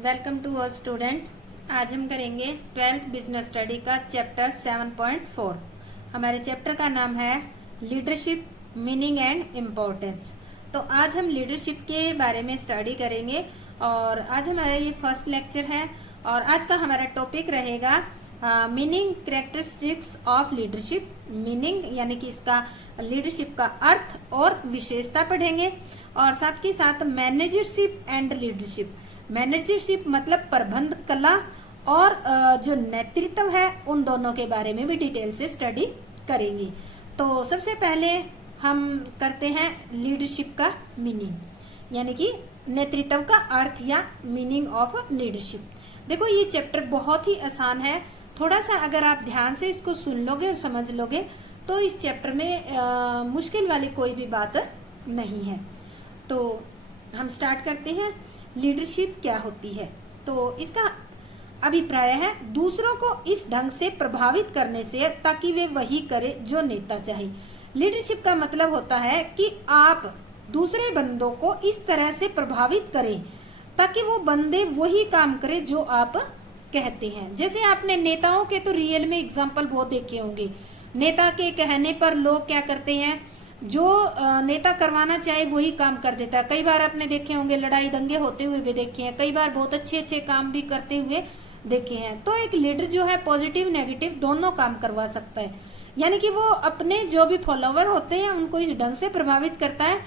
Welcome to all student. आज हम करेंगे 12th बिजनेस स्टडी का चैप्टर 7.4। हमारे चैप्टर का नाम है लीडरशिप, मीनिंग एंड इम्पोर्टेंस। तो आज हम लीडरशिप के बारे में स्टडी करेंगे और आज हमारा ये फर्स्ट लेक्चर है और आज का हमारा टॉपिक रहेगा meaning, characteristics of leadership. Meaning यानी कि इसका लीडरशिप का अर्थ और विशेषता पढ़ेंगे और साथ ही साथ मैनेजरशिप एंड लीडरशिप। मैनेजरशिप मतलब प्रबंध कला और जो नेतृत्व है उन दोनों के बारे में भी डिटेल से स्टडी करेंगे। तो सबसे पहले हम करते हैं लीडरशिप का मीनिंग यानी कि नेतृत्व का अर्थ या मीनिंग ऑफ लीडरशिप। देखो ये चैप्टर बहुत ही आसान है, थोड़ा सा अगर आप ध्यान से इसको सुन लोगे और समझ लोगे तो इस चैप्टर में मुश्किल वाली कोई भी बात नहीं है। तो हम स्टार्ट करते हैं। लीडरशिप क्या होती है? तो इसका अभिप्राय है दूसरों को इस ढंग से प्रभावित करने से ताकि वे वही करे जो नेता चाहे। लीडरशिप का मतलब होता है कि आप दूसरे बंदों को इस तरह से प्रभावित करें ताकि वो बंदे वही काम करे जो आप कहते हैं। जैसे आपने नेताओं के तो रियल में एग्जाम्पल बहुत देखे होंगे। नेता के कहने पर लोग क्या करते हैं, जो नेता करवाना चाहे वही काम कर देता है। कई बार आपने देखे होंगे लड़ाई दंगे होते हुए भी देखे हैं, कई बार बहुत अच्छे अच्छे काम भी करते हुए देखे हैं। तो एक लीडर जो है पॉजिटिव नेगेटिव दोनों काम करवा सकता है, यानी कि वो अपने जो भी फॉलोवर होते हैं उनको इस ढंग से प्रभावित करता है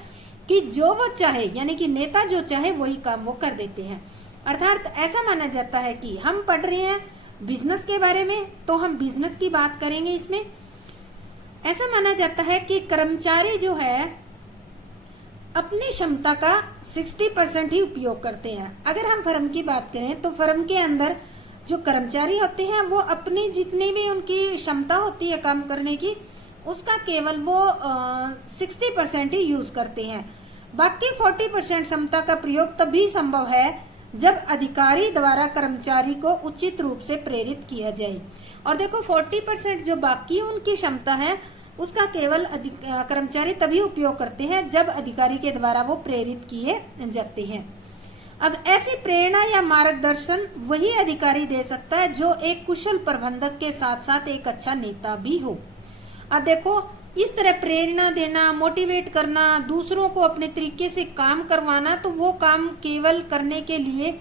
कि जो वो चाहे, यानी कि नेता जो चाहे वही काम वो कर देते हैं। अर्थात ऐसा माना जाता है कि हम पढ़ रहे हैं बिजनेस के बारे में तो हम बिजनेस की बात करेंगे। इसमें ऐसा माना जाता है कि कर्मचारी जो है अपनी क्षमता का 60% ही उपयोग करते हैं। अगर हम फर्म की बात करें तो फर्म के अंदर जो कर्मचारी होते हैं वो अपनी जितनी भी उनकी क्षमता होती है काम करने की उसका केवल वो 60% ही यूज करते हैं। बाकी 40% क्षमता का प्रयोग तभी संभव है जब अधिकारी द्वारा कर्मचारी को उचित रूप से प्रेरित किया जाए। और देखो 40% जो बाकी उनकी क्षमता है उसका केवल कर्मचारी तभी उपयोग करते हैं जब अधिकारी के द्वारा वो प्रेरित किए जाते हैं। अब ऐसी प्रेरणा या मार्गदर्शन वही अधिकारी दे सकता है जो एक कुशल प्रबंधक के साथ साथ एक अच्छा नेता भी हो। अब देखो इस तरह प्रेरणा देना, मोटिवेट करना, दूसरों को अपने तरीके से काम करवाना, तो वो काम केवल करने के लिए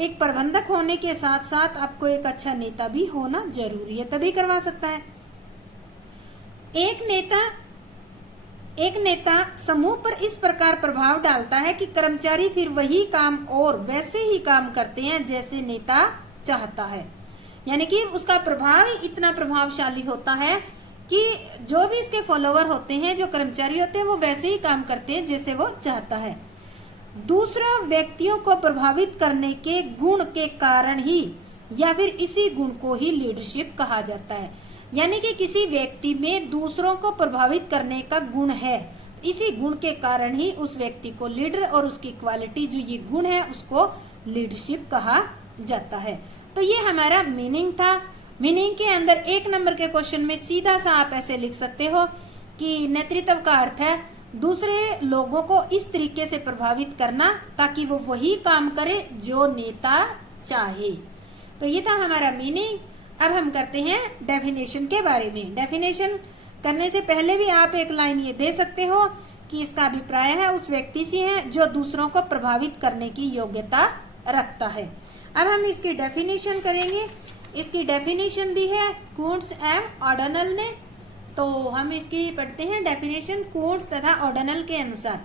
एक प्रबंधक होने के साथ साथ आपको एक अच्छा नेता भी होना जरूरी है, तभी करवा सकता है। एक नेता समूह पर इस प्रकार प्रभाव डालता है कि कर्मचारी फिर वही काम और वैसे ही काम करते हैं जैसे नेता चाहता है। यानी कि उसका प्रभाव ही इतना प्रभावशाली होता है कि जो भी इसके फॉलोवर होते हैं, जो कर्मचारी होते हैं, वो वैसे ही काम करते हैं जैसे वो चाहता है। दूसरा व्यक्तियों को प्रभावित करने के गुण के कारण ही या फिर इसी गुण को ही लीडरशिप कहा जाता है। यानी कि किसी व्यक्ति में दूसरों को प्रभावित करने का गुण है, इसी गुण के कारण ही उस व्यक्ति को लीडर और उसकी क्वालिटी जो ये गुण है उसको लीडरशिप कहा जाता है। तो ये हमारा मीनिंग था। मीनिंग के अंदर 1 नंबर के क्वेश्चन में सीधा सा आप ऐसे लिख सकते हो कि नेतृत्व का अर्थ है दूसरे लोगों को इस तरीके से प्रभावित करना ताकि वो वही काम करे जो नेता चाहे। तो ये था हमारा मीनिंग। अब हम करते हैं डेफिनेशन के बारे में। डेफिनेशन करने से पहले भी आप एक लाइन ये दे सकते हो कि इसका अभिप्राय है उस व्यक्ति से है जो दूसरों को प्रभावित करने की योग्यता रखता है। अब हम इसकी डेफिनेशन करेंगे। इसकी डेफिनेशन दी है कूंट्ज एम ओडोनल ने। तो हम इसकी पढ़ते हैं डेफिनेशन कूंट्ज तथा ओडोनल के अनुसार।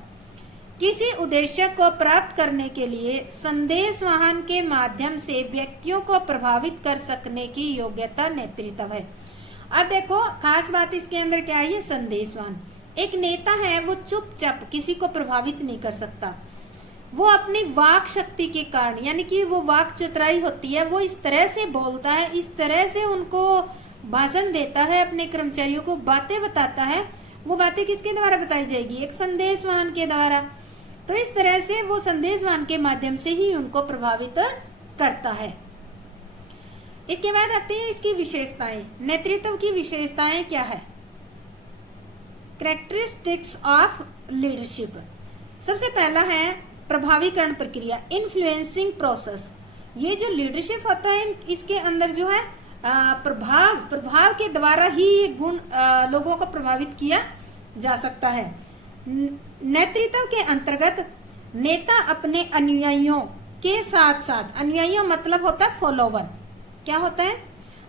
किसी उद्देश्य को प्राप्त करने के लिए संदेश वाहन के माध्यम से व्यक्तियों को प्रभावित कर सकने की योग्यता नेतृत्व है। अब देखो खास बात इसके अंदर क्या है, संदेश वाहन। एक नेता है वो चुपचाप किसी को प्रभावित नहीं कर सकता, वो अपनी वाक शक्ति के कारण, यानी कि वो वाक चतुराई होती है, वो इस तरह से बोलता है, इस तरह से उनको भाषण देता है, अपने कर्मचारियों को बातें बताता है। वो बातें किसके द्वारा बताई जाएगी? एक संदेश वाहन के द्वारा। तो इस तरह से वो संदेश वाहन के माध्यम से ही उनको प्रभावित करता है। इसके बाद आते हैं इसकी विशेषताएं। नेतृत्व की विशेषताएं क्या है? Characteristics of leadership. सबसे पहला है प्रभावीकरण प्रक्रिया, इन्फ्लुएंसिंग प्रोसेस, ये जो लीडरशिप होता है इसके अंदर जो है प्रभाव के द्वारा ही ये गुण लोगों को प्रभावित किया जा सकता है। नेतृत्व के अंतर्गत नेता अपने अनुयायियों के साथ साथ, अनुयायियों मतलब होता है फॉलोवर, क्या होता है,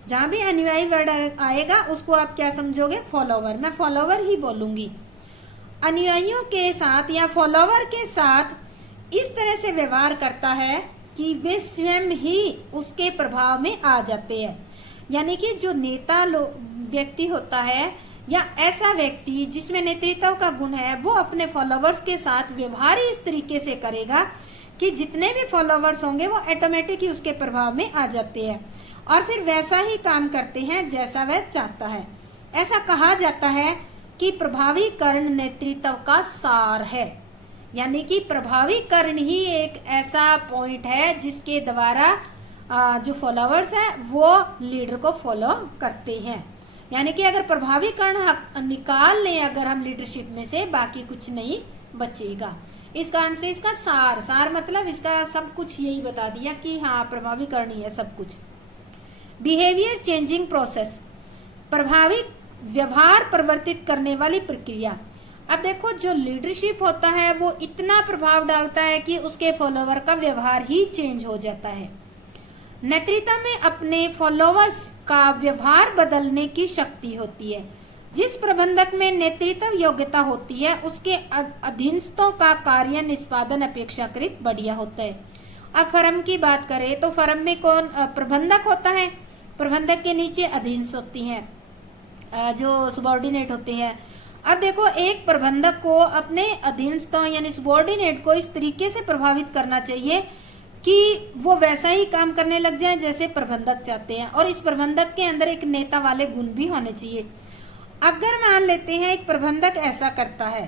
जहां भी अनुयायी वर्ड आएगा उसको आप क्या समझोगे, फॉलोवर, मैं फॉलोवर ही बोलूंगी। अनुयायियों के साथ या फॉलोवर के साथ इस तरह से व्यवहार करता है कि वे स्वयं ही उसके प्रभाव में आ जाते हैं। यानी कि जो नेता व्यक्ति होता है या ऐसा व्यक्ति जिसमें नेतृत्व का गुण है, वो अपने फॉलोवर्स के साथ व्यवहार ही इस तरीके से करेगा कि जितने भी फॉलोवर्स होंगे वो ऑटोमेटिक ही उसके प्रभाव में आ जाते हैं और फिर वैसा ही काम करते हैं जैसा वह चाहता है। ऐसा कहा जाता है कि प्रभावीकरण नेतृत्व का सार है। यानी कि प्रभावीकरण ही एक ऐसा पॉइंट है जिसके द्वारा जो फॉलोवर्स हैं वो लीडर को फॉलो करते हैं। यानी कि अगर प्रभावीकरण निकाल लें अगर हम लीडरशिप में से, बाकी कुछ नहीं बचेगा। इस कारण से इसका सार मतलब इसका सब कुछ यही बता दिया कि हाँ प्रभावीकरण ही है सब कुछ। बिहेवियर चेंजिंग प्रोसेस, प्रभावी व्यवहार परिवर्तित करने वाली प्रक्रिया। अब देखो जो लीडरशिप होता है वो इतना प्रभाव डालता है कि उसके फॉलोवर का व्यवहार ही चेंज हो जाता है। नेतृत्व में अपने फॉलोवर्स का व्यवहार बदलने की शक्ति होती है। जिस प्रबंधक में नेतृत्व योग्यता होती है उसके अधीनस्थों का कार्य निष्पादन अपेक्षाकृत बढ़िया होता है। अब फर्म की बात करें तो फर्म में कौन प्रबंधक होता है, प्रबंधक के नीचे अधीनस्थ होती हैं जो सबॉर्डिनेट होते हैं। अब देखो एक प्रबंधक को अपने अधीनस्थों यानी सबॉर्डिनेट को इस तरीके से प्रभावित करना चाहिए कि वो वैसा ही काम करने लग जाए जैसे प्रबंधक चाहते हैं, और इस प्रबंधक के अंदर एक नेता वाले गुण भी होने चाहिए। अगर मान लेते हैं एक प्रबंधक ऐसा करता है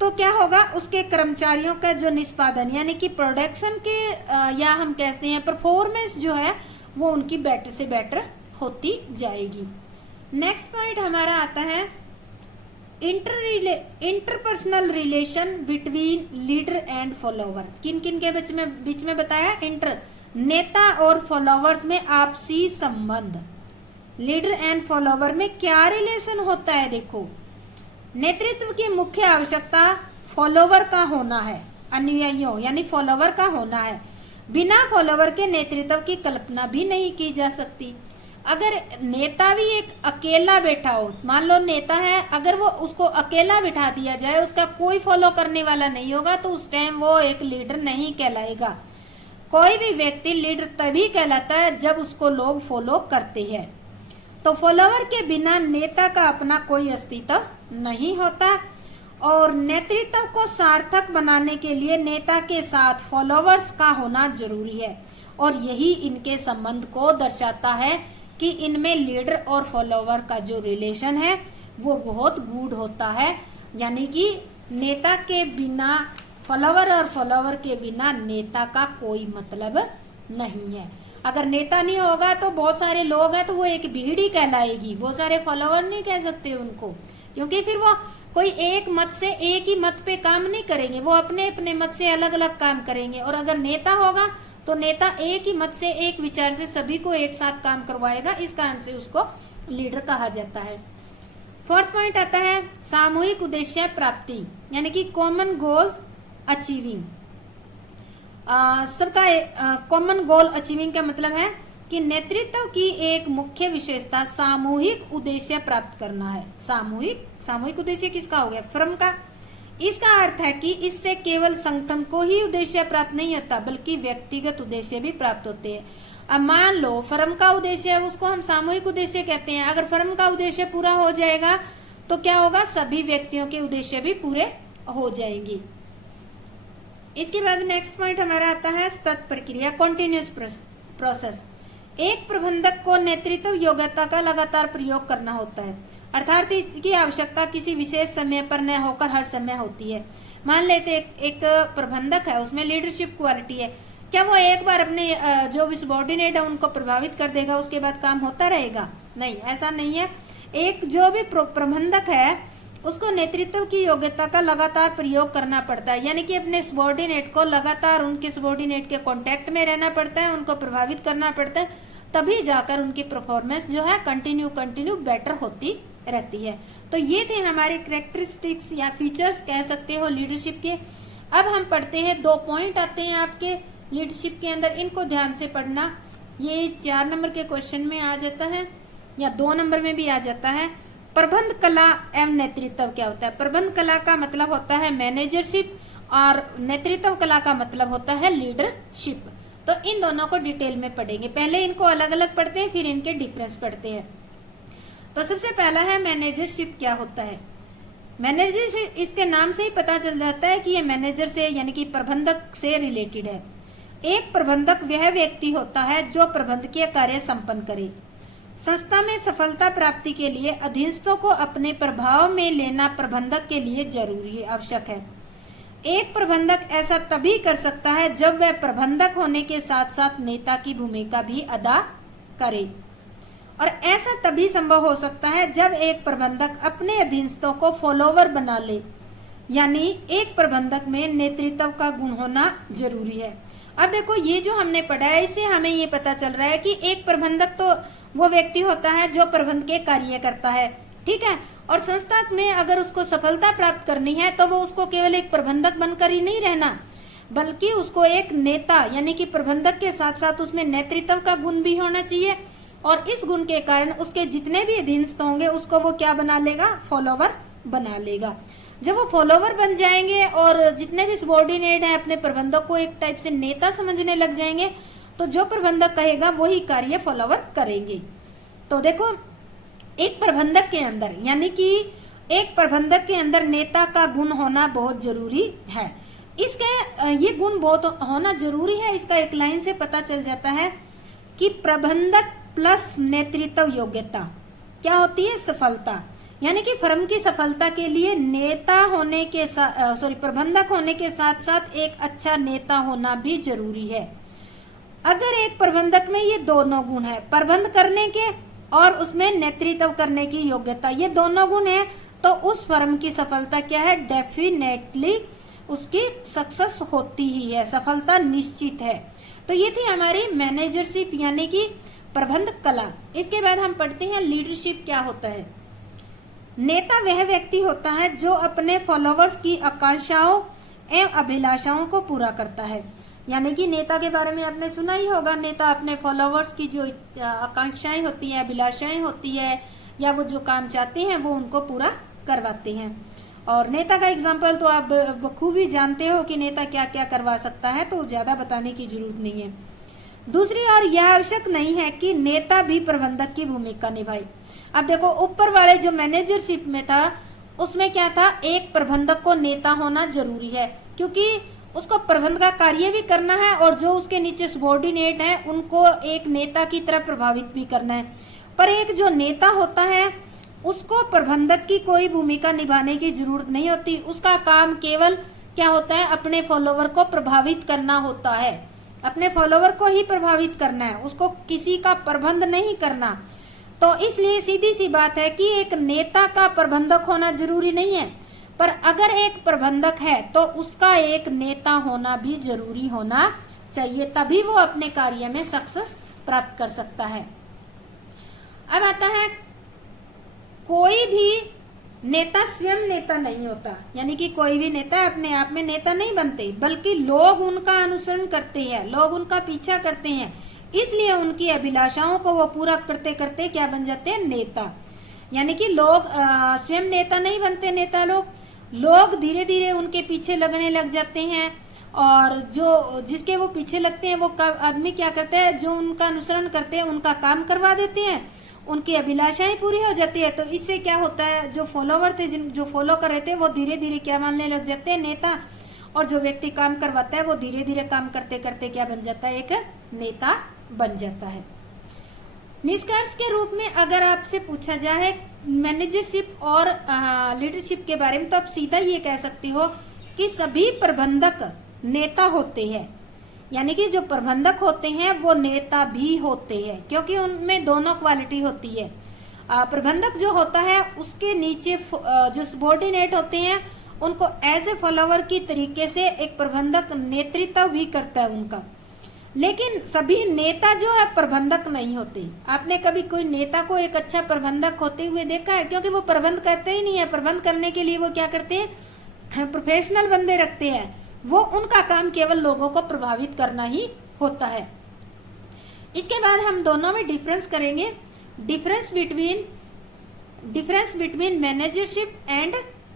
तो क्या होगा, उसके कर्मचारियों का जो निष्पादन यानी कि प्रोडक्शन के या हम कहते हैं परफॉर्मेंस जो है वो उनकी बेटर से बेटर होती जाएगी। नेक्स्ट पॉइंट हमारा आता है interpersonal relation between leader and follower. किन किन के बीच में बताया, नेता और फॉलोवर्स में आपसी संबंध। लीडर एंड फॉलोवर में क्या रिलेशन होता है, देखो नेतृत्व की मुख्य आवश्यकता फॉलोवर का होना है, अनुयायियों यानी फॉलोवर का होना है। बिना फॉलोवर के नेतृत्व की कल्पना भी नहीं की जा सकती। अगर नेता भी एक अकेला बैठा हो, मान लो नेता है, अगर वो उसको अकेला बिठा दिया जाए, उसका कोई फॉलो करने वाला नहीं होगा तो उस टाइम वो एक लीडर नहीं कहलाएगा। कोई भी व्यक्ति लीडर तभी कहलाता है जब उसको लोग फॉलो करते हैं। तो फॉलोवर के बिना नेता का अपना कोई अस्तित्व नहीं होता, और नेतृत्व को सार्थक बनाने के लिए नेता के साथ फॉलोवर्स का होना जरूरी है, और यही इनके संबंध को दर्शाता है कि इनमें लीडर और फॉलोवर का जो रिलेशन है वो बहुत गूढ़ होता है। यानी कि नेता के बिना फॉलोवर और फॉलोवर के बिना नेता का कोई मतलब नहीं है। अगर नेता नहीं होगा तो बहुत सारे लोग हैं तो वो एक भीड़ ही कहलाएगी, बहुत सारे फॉलोवर नहीं कह सकते उनको, क्योंकि फिर वो कोई एक मत से एक ही मत पे काम नहीं करेंगे, वो अपने अपने मत से अलग अलग काम करेंगे। और अगर नेता होगा तो नेता एक ही मत से एक विचार से सभी को एक साथ काम करवाएगा, इस कारण से उसको लीडर कहा जाता है। फोर्थ पॉइंट आता है सामूहिक उद्देश्य प्राप्ति, यानी कि कॉमन गोल्स अचीविंग। सबका कॉमन गोल अचीविंग का मतलब है कि नेतृत्व की एक मुख्य विशेषता सामूहिक उद्देश्य प्राप्त करना है। सामूहिक उद्देश्य किसका हो गया, फर्म का। इसका अर्थ है कि इससे केवल संगठन को ही उद्देश्य प्राप्त नहीं होता बल्कि व्यक्तिगत उद्देश्य भी प्राप्त होते हैं। अब मान लो फर्म का उद्देश्य है, उसको हम सामूहिक उद्देश्य कहते हैं। अगर फर्म का उद्देश्य पूरा हो जाएगा तो क्या होगा, सभी व्यक्तियों के उद्देश्य भी पूरे हो जाएंगे। इसके बाद नेक्स्ट पॉइंट हमारा आता है सतत प्रक्रिया, कॉन्टिन्यूस प्रोसेस। एक प्रबंधक को नेतृत्व योग्यता का लगातार प्रयोग करना होता है, अर्थात इसकी आवश्यकता किसी विशेष समय पर न होकर हर समय होती है। मान लेते एक प्रबंधक है, उसमें लीडरशिप क्वालिटी है, क्या वो एक बार अपने जो भी सबॉर्डिनेट है उनको प्रभावित कर देगा, उसके बाद काम होता रहेगा? नहीं, ऐसा नहीं है। एक जो भी प्रबंधक है उसको नेतृत्व की योग्यता का लगातार प्रयोग करना पड़ता है, यानी कि अपने सबॉर्डिनेट को लगातार उनके सबॉर्डिनेट के कांटेक्ट में रहना पड़ता है, उनको प्रभावित करना पड़ता है, तभी जाकर उनकी परफॉर्मेंस जो है कंटिन्यू बेटर होती रहती है। तो ये थे हमारे कैरेक्टरिस्टिक्स या फीचर्स कह सकते हो लीडरशिप के। अब हम पढ़ते हैं, 2 पॉइंट आते हैं आपके लीडरशिप के अंदर, इनको ध्यान से पढ़ना। ये 4 नंबर के क्वेश्चन में आ जाता है या 2 नंबर में भी आ जाता है। प्रबंध कला एवं नेतृत्व क्या होता है? प्रबंध कला का मतलब होता है मैनेजरशिप और नेतृत्व कला का मतलब होता है लीडरशिप। तो इन दोनों को डिटेल में पढ़ेंगे। पहले इनको अलग अलग पढ़ते हैं, फिर इनके डिफरेंस पढ़ते हैं। तो सबसे पहला है मैनेजरशिप क्या होता है। मैनेजरशिप, इसके नाम से ही पता चल जाता है कि ये मैनेजर से यानी कि प्रबंधक से रिलेटेड है। एक प्रबंधक वह व्यक्ति होता है जो प्रबंधकीय कार्य संपन्न करे। संस्था में सफलता प्राप्ति के लिए अधीनस्थों को अपने प्रभाव में लेना प्रबंधक के लिए जरूरी आवश्यक है। एक प्रबंधक ऐसा तभी कर सकता है जब वह प्रबंधक होने के साथ साथ नेता की भूमिका भी अदा करे, और ऐसा तभी संभव हो सकता है जब एक प्रबंधक अपने अधीनस्थों को फॉलोवर बना ले, यानी एक प्रबंधक में नेतृत्व का गुण होना जरूरी है। अब देखो, ये जो हमने पढ़ा है इससे हमें ये पता चल रहा है कि एक प्रबंधक तो वो व्यक्ति होता है जो प्रबंध के कार्य करता है, ठीक है, और संस्था में अगर उसको सफलता प्राप्त करनी है तो वो उसको केवल एक प्रबंधक बनकर ही नहीं रहना, बल्कि उसको एक नेता यानी कि प्रबंधक के साथ साथ उसमें नेतृत्व का गुण भी होना चाहिए, और इस गुण के कारण उसके जितने भी अधीनस्थ होंगे उसको वो क्या बना लेगा? फॉलोवर बना लेगा। जब वो फॉलोवर बन जाएंगे और जितने भी सबॉर्डिनेट हैं अपने प्रबंधक को एक टाइप से नेता समझने लग जाएंगे, तो जो प्रबंधक कहेगा वही कार्य फॉलोवर करेंगे। तो देखो, एक प्रबंधक के अंदर यानी कि एक प्रबंधक के अंदर नेता का गुण होना बहुत जरूरी है। इसके ये गुण बहुत होना जरूरी है, इसका एक लाइन से पता चल जाता है कि प्रबंधक प्लस नेतृत्व योग्यता क्या होती है? सफलता। यानी कि फर्म की सफलता के लिए नेता होने के साथ प्रबंधक होने के साथ साथ एक अच्छा नेता होना भी जरूरी है। अगर एक प्रबंधक में ये दोनों गुण है, प्रबंध करने के और उसमें नेतृत्व करने की योग्यता, ये दोनों गुण है, तो उस फर्म की सफलता क्या है? डेफिनेटली उसकी सक्सेस होती ही है, सफलता निश्चित है। तो ये थी हमारी मैनेजरशिप यानी कि प्रबंध कला। इसके बाद हम पढ़ते हैं लीडरशिप क्या होता है। नेता वह व्यक्ति होता है जो अपने फॉलोअर्स की आकांक्षाओं एवं अभिलाषाओं को पूरा करता है। यानी कि नेता के बारे में आपने सुना ही होगा, नेता अपने फॉलोअर्स की जो आकांक्षाएं होती है, अभिलाषाएं होती है, या वो जो काम चाहते हैं वो उनको पूरा करवाते हैं। और नेता का एग्जाम्पल तो आप बखूबी जानते हो कि नेता क्या क्या करवा सकता है, तो ज्यादा बताने की जरूरत नहीं है। दूसरी ओर यह आवश्यक नहीं है कि नेता भी प्रबंधक की भूमिका निभाए। अब देखो, ऊपर वाले जो मैनेजरशिप में था उसमें क्या था? एक प्रबंधक को नेता होना जरूरी है, क्योंकि उसको प्रबंध का कार्य भी करना है और जो उसके नीचे सबॉर्डिनेट है उनको एक नेता की तरह प्रभावित भी करना है। पर एक जो नेता होता है उसको प्रबंधक की कोई भूमिका निभाने की जरूरत नहीं होती, उसका काम केवल क्या होता है? अपने फॉलोवर को प्रभावित करना होता है, अपने फॉलोवर को ही प्रभावित करना है, उसको किसी का प्रबंध नहीं करना। तो इसलिए सीधी सी बात है कि एक नेता का प्रबंधक होना जरूरी नहीं है, पर अगर एक प्रबंधक है तो उसका एक नेता होना भी जरूरी होना चाहिए, तभी वो अपने कार्य में सक्सेस प्राप्त कर सकता है। अब आता है, कोई भी नेता स्वयं नेता नहीं होता, यानी कि कोई भी नेता अपने आप में नेता नहीं बनते, बल्कि लोग उनका अनुसरण करते हैं, लोग उनका पीछा करते हैं, इसलिए उनकी अभिलाषाओं को वो पूरा करते करते क्या बन जाते हैं? नेता। यानी कि लोग स्वयं नेता नहीं बनते, नेता लोग धीरे धीरे उनके पीछे लगने लग जाते हैं, और जो जिसके वो पीछे लगते हैं वो आदमी क्या करते हैं? जो उनका अनुसरण करते हैं उनका काम करवा देते हैं, उनकी अभिलाषाएं पूरी हो जाती है। तो इससे क्या होता है? जो फॉलोवर थे, जो फॉलो कर रहे थे, वो धीरे धीरे क्या मानने लग जाते हैं? नेता। और जो व्यक्ति काम करवाता है वो धीरे धीरे काम करते करते क्या बन जाता है? एक नेता बन जाता है। निष्कर्ष के रूप में अगर आपसे पूछा जाए मैनेजरशिप और लीडरशिप के बारे में, तो आप सीधा ये कह सकते हो कि सभी प्रबंधक नेता होते हैं, यानी कि जो प्रबंधक होते हैं वो नेता भी होते हैं, क्योंकि उनमें दोनों क्वालिटी होती है। प्रबंधक जो होता है उसके नीचे जो सबॉर्डिनेट होते हैं उनको एज ए फॉलोवर की तरीके से एक प्रबंधक नेतृत्व भी करता है उनका। लेकिन सभी नेता जो है प्रबंधक नहीं होते। आपने कभी कोई नेता को एक अच्छा प्रबंधक होते हुए देखा है? क्योंकि वो प्रबंध करते ही नहीं है। प्रबंध करने के लिए वो क्या करते हैं, प्रोफेशनल बंदे रखते हैं। वो उनका काम केवल लोगों को प्रभावित करना ही होता है। इसके बाद हम दोनों में डिफरेंस करेंगे, डिफरेंस बिटवीन मैनेजरशिप एंड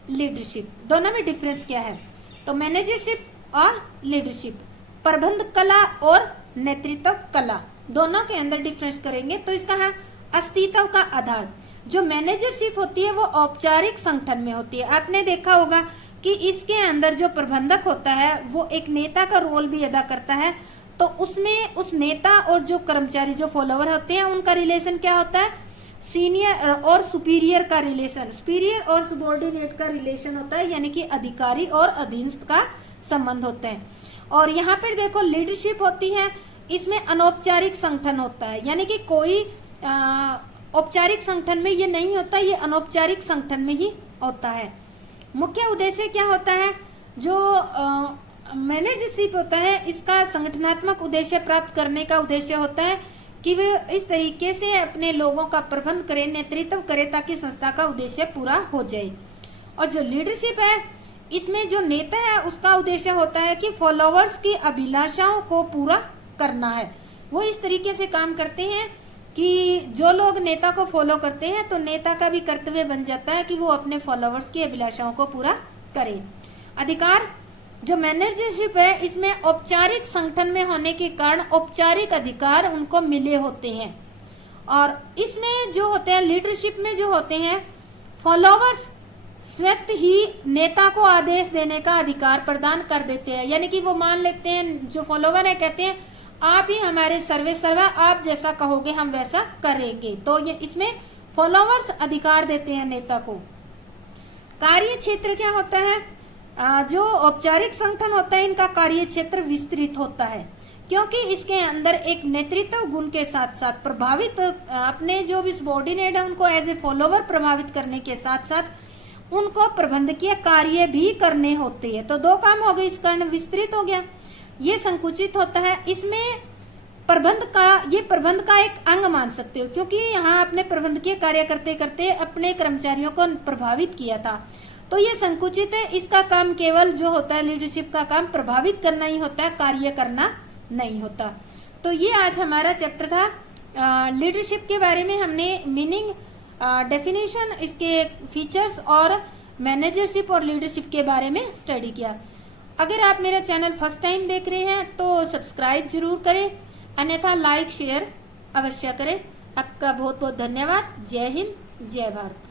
लीडरशिप। दोनों में डिफरेंस क्या है? तो मैनेजरशिप और लीडरशिप, प्रबंध कला और नेतृत्व कला, दोनों के अंदर डिफरेंस करेंगे। तो इसका है अस्तित्व का आधार। जो मैनेजरशिप होती है वो औपचारिक संगठन में होती है। आपने देखा होगा कि इसके अंदर जो प्रबंधक होता है वो एक नेता का रोल भी अदा करता है। तो उसमें उस नेता और जो कर्मचारी, जो फॉलोवर होते हैं, उनका रिलेशन क्या होता है? सीनियर और सुपीरियर का रिलेशन, सुपीरियर और सबॉर्डिनेट का रिलेशन होता है, यानी कि अधिकारी और अधीनस्थ का संबंध होता है। और यहाँ पर देखो लीडरशिप होती है, इसमें अनौपचारिक संगठन होता है, यानी कि कोई औपचारिक संगठन में ये नहीं होता, ये अनौपचारिक संगठन में ही होता है। मुख्य उद्देश्य क्या होता है? जो मैनेजरशिप होता है इसका संगठनात्मक उद्देश्य प्राप्त करने का उद्देश्य होता है कि वे इस तरीके से अपने लोगों का प्रबंध करें, नेतृत्व करें ताकि संस्था का उद्देश्य पूरा हो जाए। और जो लीडरशिप है इसमें जो नेता है उसका उद्देश्य होता है कि फॉलोअर्स की अभिलाषाओं को पूरा करना है। वो इस तरीके से काम करते हैं कि जो लोग नेता को फॉलो करते हैं तो नेता का भी कर्तव्य बन जाता है कि वो अपने फॉलोअर्स की अभिलाषाओं को पूरा करें। अधिकार, जो मैनेजरशिप है इसमें औपचारिक संगठन में होने के कारण औपचारिक अधिकार उनको मिले होते हैं। और इसमें जो होते हैं लीडरशिप में जो होते हैं फॉलोअर्स स्वतः ही नेता को आदेश देने का अधिकार प्रदान कर देते हैं, यानी कि वो मान लेते हैं, जो फॉलोवर है कहते हैं आप ही हमारे सर्वे सर्वा, आप जैसा कहोगे हम वैसा करेंगे। तो ये इसमें फॉलोवर्स अधिकार देते हैं नेता को। कार्य क्षेत्र क्या होता है? जो औपचारिक संगठन होता है इनका कार्य क्षेत्र विस्तृत होता है, क्योंकि इसके अंदर एक नेतृत्व गुण के साथ साथ प्रभावित अपने जो भी सबॉर्डिनेट है उनको एज ए फॉलोवर प्रभावित करने के साथ साथ उनको प्रबंधकीय कार्य भी करने होते हैं। तो दो काम हो गए, इस कारण विस्तृत हो गया। ये संकुचित होता है। इसमें प्रबंध का एक अंग मान सकते हो, क्योंकि यहाँ आपने प्रबंधकीय कार्य करते करते अपने कर्मचारियों को प्रभावित किया था। तो ये संकुचित है, इसका काम केवल जो होता है लीडरशिप का काम प्रभावित करना ही होता है, कार्य करना नहीं होता। तो ये आज हमारा चैप्टर था लीडरशिप के बारे में। हमने मीनिंग, डेफिनेशन, इसके फीचर्स और मैनेजरशिप और लीडरशिप के बारे में स्टडी किया। अगर आप मेरा चैनल फर्स्ट टाइम देख रहे हैं तो सब्सक्राइब जरूर करें, अन्यथा लाइक शेयर अवश्य करें। आपका बहुत बहुत धन्यवाद। जय हिंद, जय भारत।